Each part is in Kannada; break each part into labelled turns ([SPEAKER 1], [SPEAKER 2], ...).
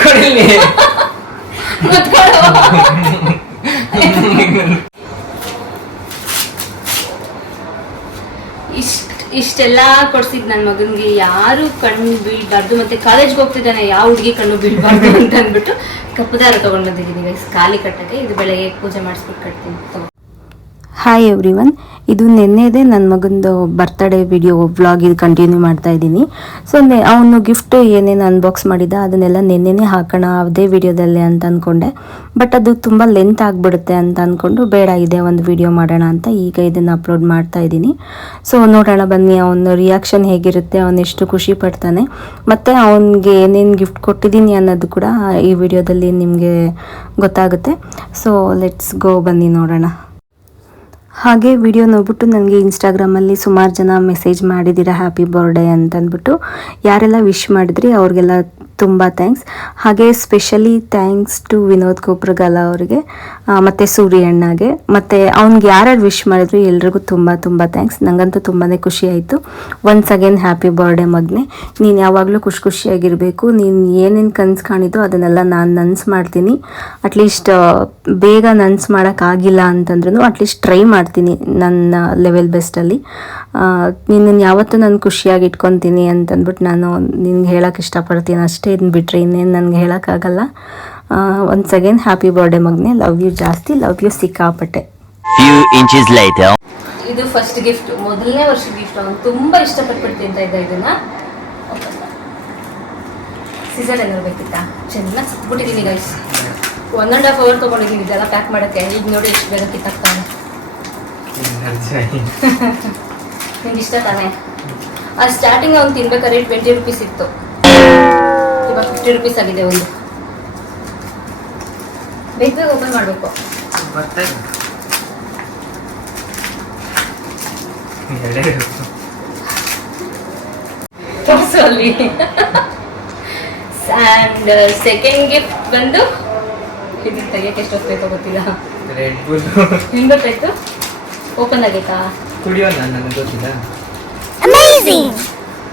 [SPEAKER 1] ಕೊಡಿಲಿ
[SPEAKER 2] ಇಷ್ಟ, ಇಷ್ಟೆಲ್ಲ ಕೊಡ್ಸಿದ್ ನನ್ನ ಮಗನ್ಗೆ ಯಾರು ಕಣ್ಣು ಬೀಳ್ಬಾರ್ದು, ಮತ್ತೆ ಕಾಲೇಜ್ಗೆ ಹೋಗ್ತಿದ್ದಾನೆ ಯಾವ ಹುಡುಗಿ ಕಣ್ಣು ಬೀಳ್ಬಾರ್ದು ಅಂತ ಅಂದ್ಬಿಟ್ಟು ಕಪ್ಪದಾರ ತಗೊಂಡ್ ಬಂದಿದ್ದೀನಿ. ಖಾಲಿ ಕಟ್ಟಕ್ಕೆ, ಇದು ಬೆಳಗ್ಗೆ ಪೂಜೆ ಮಾಡಿಸ್ಬಿಟ್ಟು ಕಟ್ತೀನಿ.
[SPEAKER 3] ಹಾಯ್ ಎವ್ರಿ ಒನ್ ಇದು ನಿನ್ನೆದೇ ನನ್ನ ಮಗಂದು ಬರ್ತ್ಡೇ ವಿಡಿಯೋ ವ್ಲಾಗ್ ಇದು ಕಂಟಿನ್ಯೂ ಮಾಡ್ತಾ ಇದ್ದೀನಿ. ಸೊ ಅವನು ಗಿಫ್ಟ್ ಏನೇನು ಅನ್ಬಾಕ್ಸ್ ಮಾಡಿದ ಅದನ್ನೆಲ್ಲ ನಿನ್ನೆನೇ ಹಾಕೋಣ, ಅದೇ ವಿಡಿಯೋದಲ್ಲೇ ಅಂತ ಅಂದ್ಕೊಂಡೆ ಬಟ್ ಅದು ತುಂಬ ಲೆಂತ್ ಆಗಿಬಿಡುತ್ತೆ ಅಂತ ಅಂದ್ಕೊಂಡು ಬೇಡ, ಇದೆ ಒಂದು ವಿಡಿಯೋ ಮಾಡೋಣ ಅಂತ ಈಗ ಇದನ್ನು ಅಪ್ಲೋಡ್ ಮಾಡ್ತಾ ಇದ್ದೀನಿ. ಸೊ ನೋಡೋಣ, ಬನ್ನಿ, ಅವನ ರಿಯಾಕ್ಷನ್ ಹೇಗಿರುತ್ತೆ, ಅವನು ಎಷ್ಟು ಖುಷಿ ಪಡ್ತಾನೆ. ಮತ್ತು ಅವನಿಗೆ ಏನೇನು ಗಿಫ್ಟ್ ಕೊಟ್ಟಿದ್ದೀನಿ ಅನ್ನೋದು ಕೂಡ ಈ ವಿಡಿಯೋದಲ್ಲಿ ನಿಮಗೆ ಗೊತ್ತಾಗುತ್ತೆ. ಸೊ ಲೆಟ್ಸ್ ಗೋ ಬನ್ನಿ, ನೋಡೋಣ. ಹಾಗೆ ವಿಡಿಯೋ ನೋಡ್ಬಿಟ್ಟು ನನಗೆ ಇನ್ಸ್ಟಾಗ್ರಾಮಲ್ಲಿ ಸುಮಾರು ಜನ ಮೆಸೇಜ್ ಮಾಡಿದ್ದೀರಾ ಹ್ಯಾಪಿ ಬರ್ಡೇ ಅಂತಂದ್ಬಿಟ್ಟು. ಯಾರೆಲ್ಲ ವಿಶ್ ಮಾಡಿದ್ರಿ ಅವ್ರಿಗೆಲ್ಲ ತುಂಬ ಥ್ಯಾಂಕ್ಸ್ ಹಾಗೆ specially thanks to Vinod Kopragala ಅವರಿಗೆ. ಮತ್ತು ಸೂರ್ಯ ಅಣ್ಣಗೆ, ಮತ್ತು ಅವ್ನಿಗೆ ಯಾರ್ಯಾರು ವಿಶ್ ಮಾಡಿದ್ರು ಎಲ್ರಿಗೂ ತುಂಬ ತುಂಬ ಥ್ಯಾಂಕ್ಸ್ ನನಗಂತೂ ತುಂಬಾ ಖುಷಿ ಆಯಿತು. ಒನ್ಸ್ ಅಗೇನ್ ಹ್ಯಾಪಿ ಬರ್ಡೇ ಮಗ್ನೆ. ನೀನು ಯಾವಾಗಲೂ ಖುಷಿ ಖುಷಿಯಾಗಿರಬೇಕು. ನೀನು ಏನೇನು ಕನ್ಸು ಕಾಣಿದ್ರು ಅದನ್ನೆಲ್ಲ ನಾನು ನನ್ಸ್ ಮಾಡ್ತೀನಿ. ಅಟ್ಲೀಸ್ಟ್ ಬೇಗ ನನ್ಸ್ ಮಾಡೋಕ್ಕಾಗಿಲ್ಲ ಅಂತಂದ್ರೂ ಅಟ್ಲೀಸ್ಟ್ ಟ್ರೈ ಮಾಡ್ತೀನಿ ನನ್ನ ಲೆವೆಲ್ ಬೆಸ್ಟಲ್ಲಿ ನಿನ್ನನ್ನು ಯಾವತ್ತೂ ನಾನು ಖುಷಿಯಾಗಿ ಇಟ್ಕೊತೀನಿ ಅಂತಂದ್ಬಿಟ್ಟು ನಾನು ನಿನ್ಗೆ ಹೇಳೋಕೆ ಇಷ್ಟಪಡ್ತೀನಿ. ಅಷ್ಟೇ ಇದನ್ನ ಬಿಟ್ಟರೆ ಇನ್ನೇನು ನನಗೆ ಹೇಳೋಕ್ಕಾಗಲ್ಲ ಒನ್ಸ್ ಅಗೇನ್ ಹ್ಯಾಪಿ ಬರ್ಡೇ ಮಗ್ನೆ. ಲವ್ ಯು ಜಾಸ್ತಿ ಲವ್ ಯು ಸಿಕ್ಕಾಪಟ್ಟೆ.
[SPEAKER 4] Few inches later.
[SPEAKER 2] ಇದು ಫಸ್ಟ್ ಗಿಫ್ಟ್ ಮೊದಲನೇ ವರ್ಷದ ಗಿಫ್ಟ್ ಅವನು ತುಂಬಾ ಇಷ್ಟಪಟ್ಟು ತಿಂತ ಇದ್ದ ಇದನ್ನ. ಸೀಸನ್ ಏನಾದ್ರು ಬೇಕಿತ್ತಾ? ಚೆನ್ನಾಗಿ ಸಿಕ್ಬಿಟ್ಟಿದ್ದೀನಿ guys one and half hour ತೊಗೊಂಡಿದ್ದೀನಿ ಇದೆಲ್ಲ ಪ್ಯಾಕ್ ಮಾಡೋಕ್ಕೆ. ಈಗ ನೋಡಿ ಎಷ್ಟು ಬೇಗ ಕಿತ್ತಾಗ್ತಾನೆ ನಿಮ್ಗೆ ಇಷ್ಟ ತಾನೆ? ಆ ಸ್ಟಾರ್ಟಿಂಗ್ ಅವ್ನು ತಿನ್ಬೇಕಾದ್ರೆ ಟ್ವೆಂಟಿ ರುಪೀಸ್ ಇತ್ತು. ಇವಾಗ ಫಿಫ್ಟಿ ರುಪೀಸ್ ಆಗಿದೆ ಒಂದು. ಬೇಗ ಬೇಗ ಓಪನ್ ಮಾಡಬೇಕು ಅಲ್ಲಿ. ಆ್ಯಂಡ್ ಸೆಕೆಂಡ್ ಗಿಫ್ಟ್ ಬಂದು ಇದಕ್ಕೆ ತೆಗಿಯಕ್ಕೆ ಎಷ್ಟು ಬೇಕೋ ಗೊತ್ತಿಲ್ಲ.
[SPEAKER 1] ರೆಡ್ ಬುಲ್
[SPEAKER 2] ಹೆಂಗ್ ಗೊತ್ತಾಯ್ತು ಓಪನ್ ಆಗೈತಾ?
[SPEAKER 1] ಕುಡಿಯೋ ನಾನು ನನಗೆ ಗೊತ್ತಿಲ್ಲ.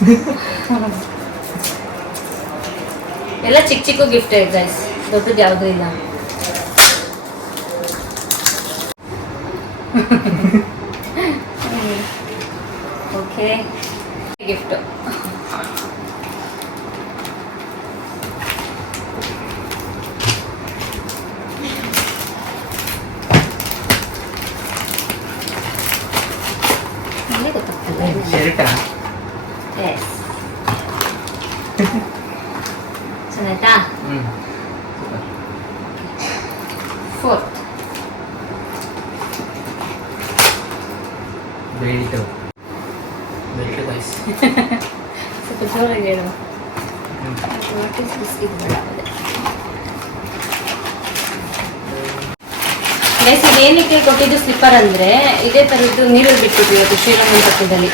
[SPEAKER 2] ಎಲ್ಲ ಚಿಕ್ಕ ಚಿಕ್ಕ ಗಿಫ್ಟ್ ಗೈಸ್ ದೊಡ್ಡದು ಯಾವುದೂ ಇಲ್ಲ. ಓಕೆ ಗಿಫ್ಟ್ ಗೊತ್ತಾಗ್ತದೆ
[SPEAKER 1] ಶರ್ಟಾ ಬೆಲ್ಟು ಬೆಲ್ಟು ಗೈಸ್
[SPEAKER 2] ಸ್ವಲ್ಪ ಜೋರಾಗಿ ಹೇಳು ವಾಟ್ ಇಸ್ ದಿಸ್ ಇದು ಬೇಡ ಗೈಸ್ ಇದೇನಕ್ಕೆ ಕೊಟ್ಟಿದ್ದು ಸ್ಲಿಪ್ಪರ್ ಅಂದ್ರೆ ಇದೇ ತರದ್ದು ನೀರಲ್ಲಿ ಬಿಟ್ಬಿಟ್ವಿ ಇವತ್ತು ಶ್ರೀರಂಗಪಟ್ಟಣದಲ್ಲಿ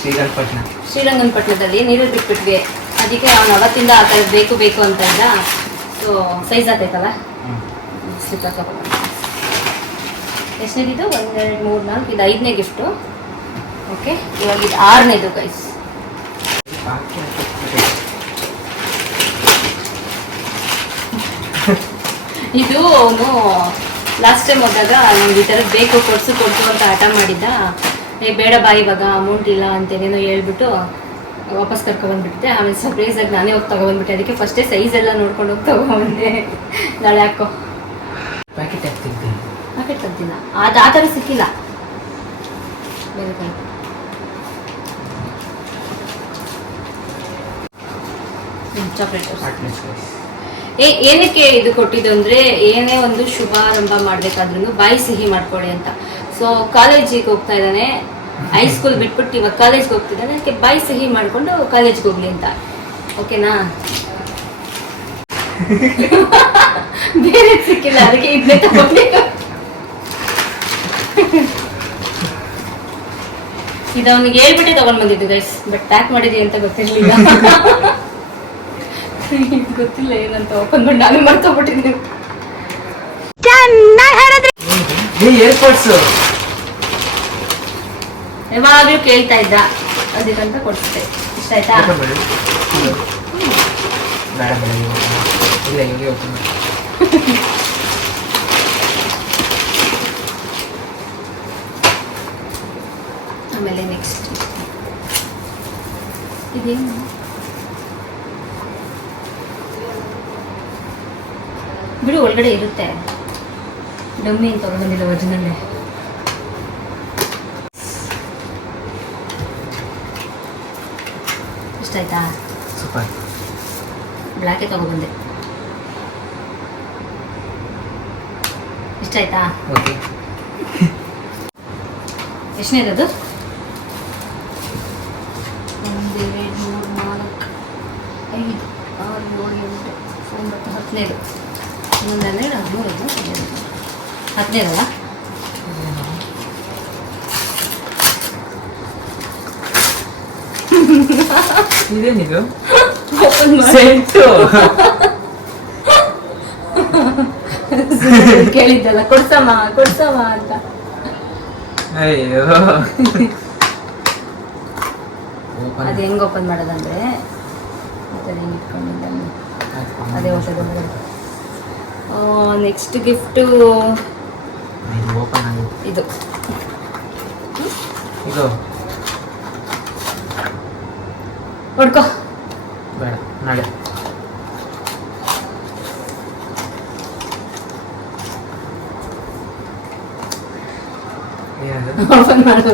[SPEAKER 1] ಶ್ರೀರಂಗಪಟ್ಟಣ.
[SPEAKER 2] ಶ್ರೀರಂಗನಪಟ್ಟಣದಲ್ಲಿ ನೀರಲ್ಲಿ ಬಿಟ್ಬಿಟ್ವಿ. ಅದಕ್ಕೆ ಅವ್ನು ಅವತ್ತಿಂದ ಆ ಥರದ್ದು ಬೇಕು ಬೇಕು ಅಂತ ಇದ್ದ. ಸೊ ಸೈಜ್ ಆಗ್ತೈತಲ್ಲ ಸ್ಲಿಪ್ಪರ್ ತಗೊಂಡು ಎಷ್ಟನೇದಿದು ಒಂದೆರಡು ಮೂರು, ನಾಲ್ಕು, ಇದು ಐದನೇ ಗಿಫ್ಟು ಓಕೆ ಇವಾಗ ಇದು ಆರನೇದು ಗೈಸ್ ಇದು ಅವನು ಲಾಸ್ಟ್ ಟೈಮ್ ಹೋದಾಗ ನಮ್ಗೆ ಈ ಥರದ್ದು ಬೇಕು, ಕೊಡ್ಸು ಕೊಡ್ಸು ಅಂತ ಹಠ ಮಾಡಿದ್ದ. ಏ, ಬೇಡ ಬಾ ಇವಾಗ ಅಮೌಂಟ್ ಇಲ್ಲ ಅಂತೇನೇನೋ ಹೇಳ್ಬಿಟ್ಟು ವಾಪಸ್ ಕರ್ಕೊಬಂದ್ಬಿಟ್ಟಿದ್ದೆ. ಆಮೇಲೆ ಸರ್ಪ್ರೈಸ್ ಆಗಿ ನಾನೇ ಹೋಗಿ ತಗೊಬಂದ್ಬಿಟ್ಟೆ. ಅದಕ್ಕೆ ಫಸ್ಟೇ ಸೈಜ್ ಎಲ್ಲ ನೋಡ್ಕೊಂಡು ಹೋಗಿ ತಗೊಬಂದೆ. ನಾಳೆ ಹಾಕೋ.
[SPEAKER 1] ಪ್ಯಾಕೆಟ್
[SPEAKER 2] ತಂತಿಲ್ಲ ಅದು ಆ ಥರ ಸಿಕ್ಕಿಲ್ಲ. ಬೇರೆ ಕಡೆ ಚಾಕ್ಲೇಟ್ ಏ ಏನಕ್ಕೆ ಇದು ಕೊಟ್ಟಿದ್ದು ಅಂದ್ರೆ ಏನೇ ಒಂದು ಶುಭಾರಂಭ ಮಾಡ್ಬೇಕಾದ್ರೂ ಬಾಯಿ ಸಿಹಿ ಮಾಡ್ಕೊಳ್ಳಿ ಅಂತ. ಸೊ ಕಾಲೇಜಿಗೆ ಹೋಗ್ತಾ ಇದ್ದಾನೆ. ಹೈಸ್ಕೂಲ್ ಬಿಟ್ಬಿಟ್ಟು ಇವಾಗ ಕಾಲೇಜ್ಗೆ ಹೋಗ್ತಿದ್ದಾನೆ. ಅದಕ್ಕೆ ಬಾಯಿ ಸಿಹಿ ಮಾಡ್ಕೊಂಡು ಕಾಲೇಜ್ಗೆ ಹೋಗ್ಲಿ ಅಂತ. ಓಕೆನಾ ಬೇರೆ ಸಿಕ್ಕಿಲ್ಲ ಅದಕ್ಕೆ ಇದನ್ನೇ ತಗೊಂಡಿದ್ದು ಇದು ಅವನಿಗೆ ಹೇಳ್ಬಿಟ್ಟೆ ತಗೊಂಡ್ ಬಂದಿದ್ದು ಗೈಸ್ ಬಟ್ ಪ್ಯಾಕ್ ಮಾಡಿದ್ವಿ ಅಂತ ಗೊತ್ತಿರ್ಲಿಲ್ಲ. ಗೊತ್ತಿಲ್ಲ ಏನಂತ ಓಪನ್ ಮಾಡಿ ನಾನು
[SPEAKER 1] ಏರ್ಪೋರ್ಟ್ಸು
[SPEAKER 2] ಯಾವಾಗ್ಲೂ ಕೇಳ್ತಾ ಇದ್ದ. ಅದಕ್ಕಂತ ಕೊಡ್ಸಿದೆ ಇಷ್ಟ ಆಯ್ತಾ?
[SPEAKER 1] ಓಪನ್ ಮಾಡಿ. ಇದು. ಬೇಡ ಬೇಡ ಇಲ್ಲ ಇವಾಗ ಓಪನ್
[SPEAKER 2] ಆಮೇಲೆ ನೆಕ್ಸ್ಟ್ ಇದೇನು? ಬಿಡು ಒಳಗಡೆ ಇರುತ್ತೆ. ಡಮ್ಮಿ ಅಂತ ತಗೊಂಡಿಲ್ಲ ಒರಿಜಿನಲ್ಲೇ ಇಷ್ಟ ಆಯ್ತಾ
[SPEAKER 1] ಸೂಪರ್.
[SPEAKER 2] ಬ್ಲ್ಯಾಕೇ ತಗೊಬಂದೆ ಇಷ್ಟ ಆಯ್ತಾ
[SPEAKER 1] ಓಕೆ.
[SPEAKER 2] ಎಷ್ಟನೇದದು? ಹತ್ತನೇದು ಇನ್ನೊಂದು ಹನ್ನೆರಡು ಹದಿಮೂರು ಹದಿನೈದಲ್ಲ?
[SPEAKER 1] ಇದೇನಿದು? ಸೆಂಟು
[SPEAKER 2] ಕೇಳಿದ್ದಲ್ಲ ಕೊಡ್ಸಮ್ಮ ಕೊಡ್ಸಮ್ಮ ಅಂತ.
[SPEAKER 1] ಅಯ್ಯೋ.
[SPEAKER 2] ಅದು ಹೆಂಗ್ ಓಪನ್ ಮಾಡೋದಂದ್ರೆ ಮತ್ತೆ ಥರ ಹೆಂಗೆ ಇಟ್ಕೊಂಡಿದ್ದಾನೆ ಅದೇ ಹೊಸದು ನೆಕ್ಸ್ಟ್ ಗಿಫ್ಟು
[SPEAKER 1] ಇದು
[SPEAKER 2] ಇದು. ಹೊಡ್ಕೋ.
[SPEAKER 1] ಬೇಡ ನಾಳೆ.
[SPEAKER 2] ಓಪನ್ ಮಾಡು.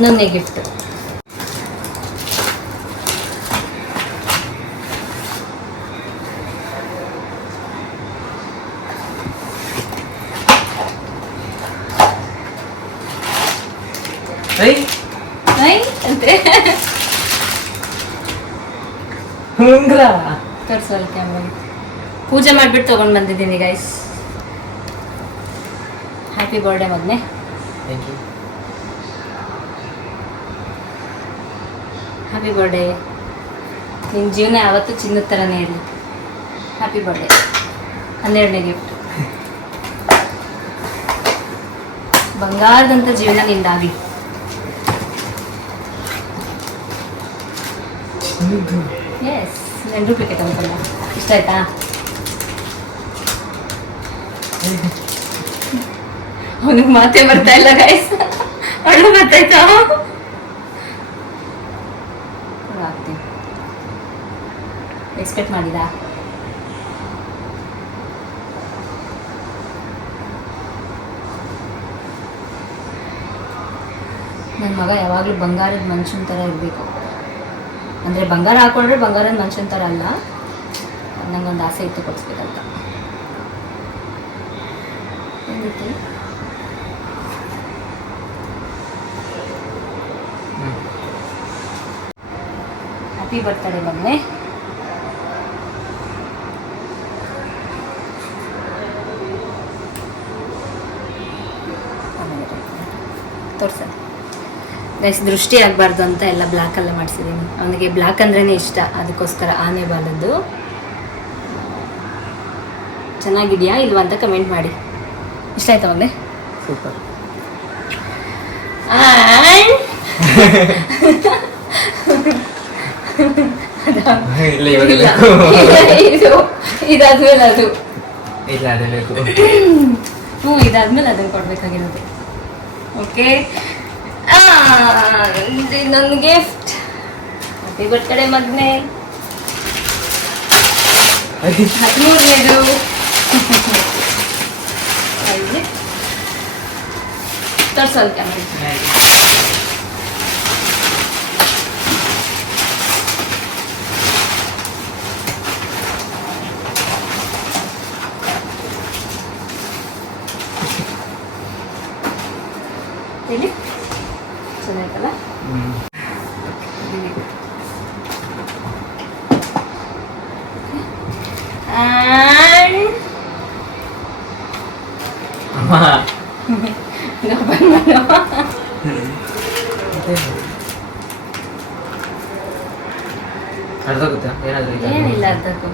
[SPEAKER 2] ಹನ್ನೊಂದನೇ ಗಿಫ್ಟ್ ಅಂತೆ.
[SPEAKER 1] ಉಂಗ್ರ.
[SPEAKER 2] ತೋರಿಸಲ್ಲ ಕ್ಯಾಮ್ರಾಗೆ ಪೂಜೆ ಮಾಡಿಬಿಟ್ಟು ತೊಗೊಂಡು ಬಂದಿದ್ದೀನಿ ಗೈಸ್ ಹ್ಯಾಪಿ ಬರ್ಡೇ ಮೊದಲೇ
[SPEAKER 1] ಥ್ಯಾಂಕ್ ಯು
[SPEAKER 2] ಹ್ಯಾಪಿ ಬರ್ಡೇ ನಿಮ್ಮ ಜೀವನ ಯಾವತ್ತೂ ಚಿನ್ನದ ಥರನೇ ಇರಲಿ. ಹ್ಯಾಪಿ ಬರ್ಡೇ ಹನ್ನೆರಡನೇ ಗಿಫ್ಟ್ ಬಂಗಾರದಂಥ ಜೀವನ ನಿಂದಾಗಲಿ. ಎಸ್ ನಾನು ಡೂಪ್ಲಿಕೇಟ್ ಅನ್ಕೊಂಡ. ಇಷ್ಟ ಆಯ್ತಾ? ಅವನಿಗೆ ಮಾತೇ ಬರ್ತಾ ಇಲ್ಲ ಗೈಸ್ ಅಳು ಬರ್ತಾಯ್ತಾ ಆಗ್ತೀನಿ ಎಕ್ಸ್ಪೆಕ್ಟ್ ಮಾಡಿದಾ? ನನ್ನ ಮಗ ಯಾವಾಗಲೂ ಬಂಗಾರದ ಮನುಷ್ಯನ ಥರ ಇರಬೇಕು. ಅಂದರೆ ಬಂಗಾರ ಹಾಕೊಂಡ್ರೆ ಬಂಗಾರದ ಮನುಷ್ಯನ ಥರ ಅಲ್ಲ. ನನಗೊಂದು ಆಸೆ ಇತ್ತು ಕೊಡಿಸ್ಬೇಕಂತ. ಏನಕ್ಕೆ ಹ್ಯಾಪಿ ಬರ್ತಡೇ ಮೊನ್ನೆ ತೋರ್ಸ. ಗೈಸ್ ದೃಷ್ಟಿ ಆಗಬಾರ್ದು ಅಂತ ಎಲ್ಲ ಬ್ಲ್ಯಾಕಲ್ಲೇ ಮಾಡಿಸಿದ್ದೀನಿ ಅವನಿಗೆ ಬ್ಲ್ಯಾಕ್ ಅಂದ್ರೇ ಇಷ್ಟ ಅದಕ್ಕೋಸ್ಕರ ಆನೆ ಬಾಲದ್ದು. ಚೆನ್ನಾಗಿದೆಯಾ ಇಲ್ವಾ ಅಂತ ಕಮೆಂಟ್ ಮಾಡಿ. ಇಷ್ಟ ಆಯ್ತಾ ಒಂದೇ
[SPEAKER 1] ಸೂಪರ್ ಆ ಇವಾಗ
[SPEAKER 2] ಇಲ್ಲ. ಇದು ಇದಾದ್ಮೇಲೆ ಅದು.
[SPEAKER 1] ಇಲ್ಲ ಅದೇ ಬೇಕು
[SPEAKER 2] ಹ್ಞೂ ಇದಾದ್ಮೇಲೆ ಅದನ್ನು ಕೊಡ್ಬೇಕಾಗಿರೋದು. ಓಕೆ? ನನ್ನ ಗಿಫ್ಟ್ ಹ್ಯಾಪಿ ಬರ್ತ್ಡೇ ಮಗನೇ. ಹದಿಮೂರನೇದು. ತೋರ್ಸಲ್ ಕ್ಯಾಮ್ರಾ ಹೇಳಿ open ಮಾಡು.
[SPEAKER 1] ಅರ್ಧೋಗುತ್ತಾ ಏನಾದ್ರು?
[SPEAKER 2] ಏನಿಲ್ಲ ಅದಕ್ಕೂ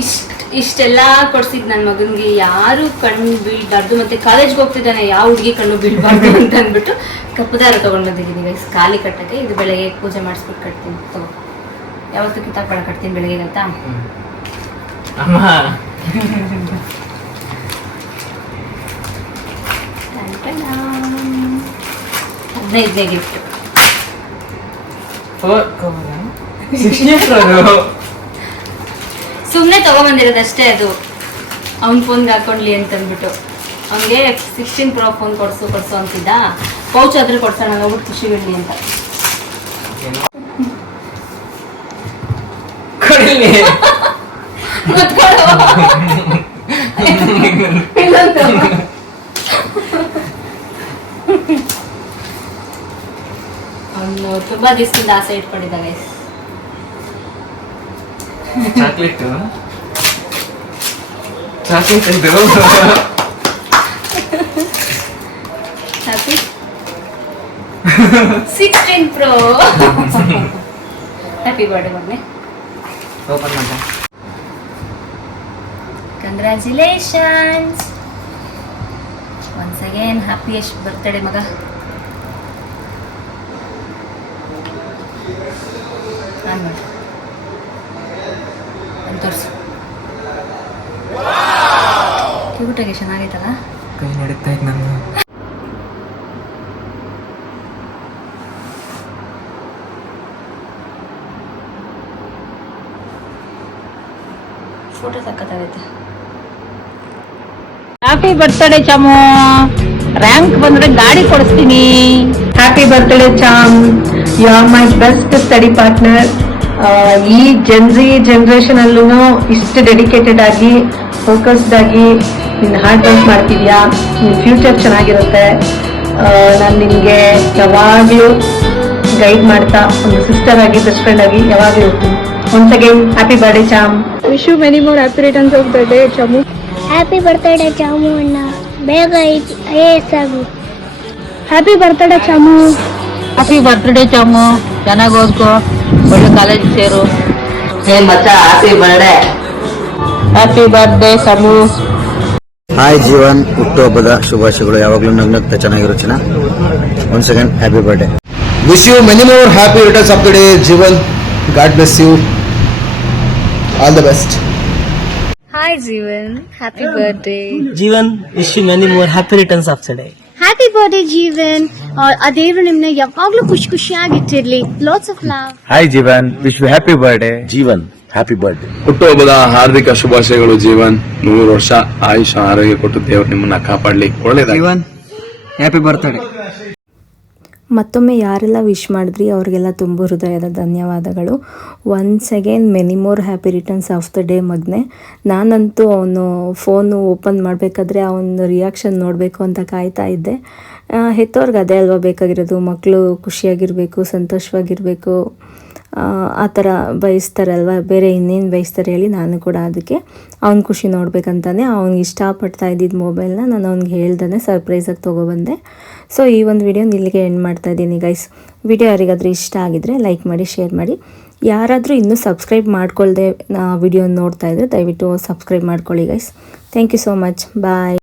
[SPEAKER 2] ಇಷ್ಟ ಇಷ್ಟೆಲ್ಲ ಕೊಡ್ಸಿದ್ ನನ್ನ ಮಗನಿಗೆ ಯಾರು ಕಣ್ಣು ಬೀಳ್ಬಾರ್ದು ಮತ್ತೆ ಕಾಲೇಜ್ಗೆ ಹೋಗ್ತಿದ್ದಾನೆ ಯಾವ ಹುಡುಗಿ ಕಣ್ಣು ಬೀಳ್ಬಾರ್ದು ಅಂತ ಅಂದ್ಬಿಟ್ಟು ಕಪ್ಪು ದಾರ ತೊಗೊಂಡು ಬಂದಿದ್ದೀನಿ ಗೈಸ್ ಖಾಲಿ ಕಟ್ಟಕ್ಕೆ ಇದು ಬೆಳಗ್ಗೆ ಪೂಜೆ ಮಾಡಿಸ್ಬಿಟ್ಟು ಕಟ್ತೀನಿ. ತಗೋ ಯಾವತ್ತೂ ಕಿತ್ತಾಕ್ಬೇಡ ಕಟ್ತೀನಿ ಬೆಳಗ್ಗೆ ಅಂತ ಹದಿನೈದನೇ ಗಿಫ್ಟ್ ಸುಮ್ಮನೆ ತಗೊಂಬಂದಿರೋದಷ್ಟೇ ಅದು. ಅವ್ನ ಫೋನ್ಗೆ ಹಾಕೊಂಡ್ಲಿ ಅಂತ ಅಂದ್ಬಿಟ್ಟು ಅವನಿಗೆ ಸಿಕ್ಸ್ಟೀನ್ ಪ್ರೋ ಫೋನ್ ಕೊಡ್ಸು ಕೊಡ್ಸು ಅಂತಿದ್ದ. ಪೌಚ್ ಆದ್ರೆ ಕೊಡ್ಸೋಣ ಹೋಗ್ಬಿಟ್ಟು ಖುಷಿ ಬಿಡ್ಲಿ ಅಂತ. ತುಂಬಾ ದಿವಸದಿಂದ ಆಸೆ ಇಟ್ಕೊಂಡಿದ್ದ ಗೈಸ್
[SPEAKER 1] ಚಾಕ್ಲೇಟ್. ಚಾಕ್ಲೇಟ್ ಇದು.
[SPEAKER 2] Sixteen pro happy birthday mummy.
[SPEAKER 1] Open ಮಾಡ
[SPEAKER 2] congratulations once again happiest birthday ಮಗ. ಆನ್ ಮಾಡಿ. ತೋರಿಸು. ಕ್ಯೂಟಾಗಿ ಚೆನ್ನಾಗೈತಲ್ಲ?
[SPEAKER 1] ಕೈ ನಡೀತಾ ಇತ್ತು ನಾನು
[SPEAKER 2] ಫೋಟೋ ಸಕ್ಕತ್ತಾಗೈತೆ
[SPEAKER 5] ಹ್ಯಾಪಿ ಬರ್ತ್ಡೇ ಚಾಮು. ರ್ಯಾಂಕ್ ಬಂದ್ರೆ ಗಾಡಿ ಕೊಡಿಸ್ತೀನಿ.
[SPEAKER 6] Happy birthday Cham. You are my best study partner ಈ ಜನ್ರಿ ಜನ್ರೇಷನ್ ಅಲ್ಲೂ ಇಷ್ಟು ಡೆಡಿಕೇಟೆಡ್ ಆಗಿ ಫೋಕಸ್ಡ್ ಆಗಿ ನಿನ್ನ ಹಾರ್ಡ್ ವರ್ಕ್ ಮಾಡ್ತಿದ್ಯಾ? ನಿನ್ನ ಫ್ಯೂಚರ್ ಚೆನ್ನಾಗಿರುತ್ತೆ. ನಾನು ನಿಮಗೆ ಯಾವಾಗಲೂ ಗೈಡ್ ಮಾಡ್ತಾ ಒಂದು ಸಿಸ್ಟರ್ ಆಗಿ ಬೆಸ್ಟ್ ಫ್ರೆಂಡ್ ಆಗಿ ಯಾವಾಗಲೂ ಇರ್ತೀನಿ. Once again happy birthday Cham.
[SPEAKER 7] Wish you many more happy returns of the day Chamu.
[SPEAKER 8] Happy birthday Chamu ಅಣ್ಣ. ಬೇಗ ಐ ಎಸ್ ಆಗು.
[SPEAKER 7] Happy birthday Chamu.
[SPEAKER 5] Happy birthday Chamu ಚೆನ್ನಾಗಿ ಓದ್ಕೋ ಒಳ್ಳೆ ಕಾಲೇಜ್ ಸೇರು. Happy birthday Samu
[SPEAKER 9] hi Jeevan ಹುಟ್ಟುಹಬ್ಬದ ಶುಭಾಶಯಗಳು. ಯಾವಾಗಲೂ ನಗ್ನಗ್ತಾ ಚೆನ್ನಾಗಿರು ಚಿನ್ನ one second happy birthday
[SPEAKER 10] wish you many more happy returns of the day Jeevan god bless you all the best
[SPEAKER 7] hi Jeevan happy birthday
[SPEAKER 11] Jeevan wish you many more happy returns of the day
[SPEAKER 8] happy birthday Jeevan ಆ ದೇವರು ನಿಮ್ನ ಯಾವಾಗ್ಲೂ ಖುಷಿ ಖುಷಿಯಾಗಿಟ್ಟಿರ್ಲಿ lots of love
[SPEAKER 9] hi Jeevan wish you happy birthday Jeevan happy birthday
[SPEAKER 10] ಹುಟ್ಟುಹಬ್ಬದ ಹಾರ್ದಿಕ ಶುಭಾಶಯಗಳು ಜೀವನ್ ನೂರು ವರ್ಷ ಆಯುಷ ಆರೋಗ್ಯ ಕೊಟ್ಟು ದೇವರು ನಿಮ್ಮನ್ನ ಕಾಪಾಡ್ಲಿ. ಒಳ್ಳೇದ
[SPEAKER 1] ಜೀವನ್ ಹ್ಯಾಪಿ ಬರ್ತ್ಡೇ
[SPEAKER 3] ಮತ್ತೊಮ್ಮೆ ಯಾರೆಲ್ಲ ವಿಶ್ ಮಾಡಿದ್ರಿ, ಅವರಿಗೆಲ್ಲ ತುಂಬ ಹೃದಯದ ಧನ್ಯವಾದಗಳು. Once again many more happy returns of the day ಮಗ್ನೆ. ನಾನಂತೂ ಅವನು ಫೋನು ಓಪನ್ ಮಾಡಬೇಕಾದ್ರೆ ಅವನ ರಿಯಾಕ್ಷನ್ ನೋಡಬೇಕು ಅಂತ ಕಾಯ್ತಾ ಇದ್ದೆ. ಆ, ಹೆತ್ತೋರ್ಗೆ ಅದೇ ಅಲ್ವಾ ಬೇಕಾಗಿರೋದು? ಮಕ್ಕಳು ಖುಷಿಯಾಗಿರಬೇಕು ಸಂತೋಷವಾಗಿರಬೇಕು. ಆ, ಆ ಥರ ಬಯಸ್ತಾರಲ್ವ? ಬೇರೆ ಇನ್ನೇನು ಬಯಸ್ತಾರೆ ಹೇಳಿ ನಾನು ಕೂಡ ಅದಕ್ಕೆ ಅವ್ನ ಖುಷಿ ನೋಡ್ಬೇಕಂತಾನೆ ಅವ್ನಿಗೆ ಇಷ್ಟಪಡ್ತಾ ಇದ್ದಿದ್ದ ಮೊಬೈಲ್ನ ನಾನು ಅವ್ನಿಗೆ ಹೇಳ್ದೇ ಸರ್ಪ್ರೈಸಾಗಿ ತೊಗೊಬಂದೆ ಸೊ ಈ ಒಂದು ವಿಡಿಯೋ ಇಲ್ಲಿಗೆ ಎಂಡ್ ಮಾಡ್ತಾ ಇದ್ದೀನಿ ಗೈಸ್ ವಿಡಿಯೋ ಯಾರಿಗಾದರೂ ಇಷ್ಟ ಆಗಿದ್ರೆ ಲೈಕ್ ಮಾಡಿ ಶೇರ್ ಮಾಡಿ. ಯಾರಾದರೂ ಇನ್ನೂ ಸಬ್ಸ್ಕ್ರೈಬ್ ಮಾಡ್ಕೊಳ್ದೆ ವಿಡಿಯೋ ನೋಡ್ತಾ ಇದ್ದರೆ ದಯವಿಟ್ಟು ಸಬ್ಸ್ಕ್ರೈಬ್ ಮಾಡ್ಕೊಳ್ಳಿ guys thank you so much bye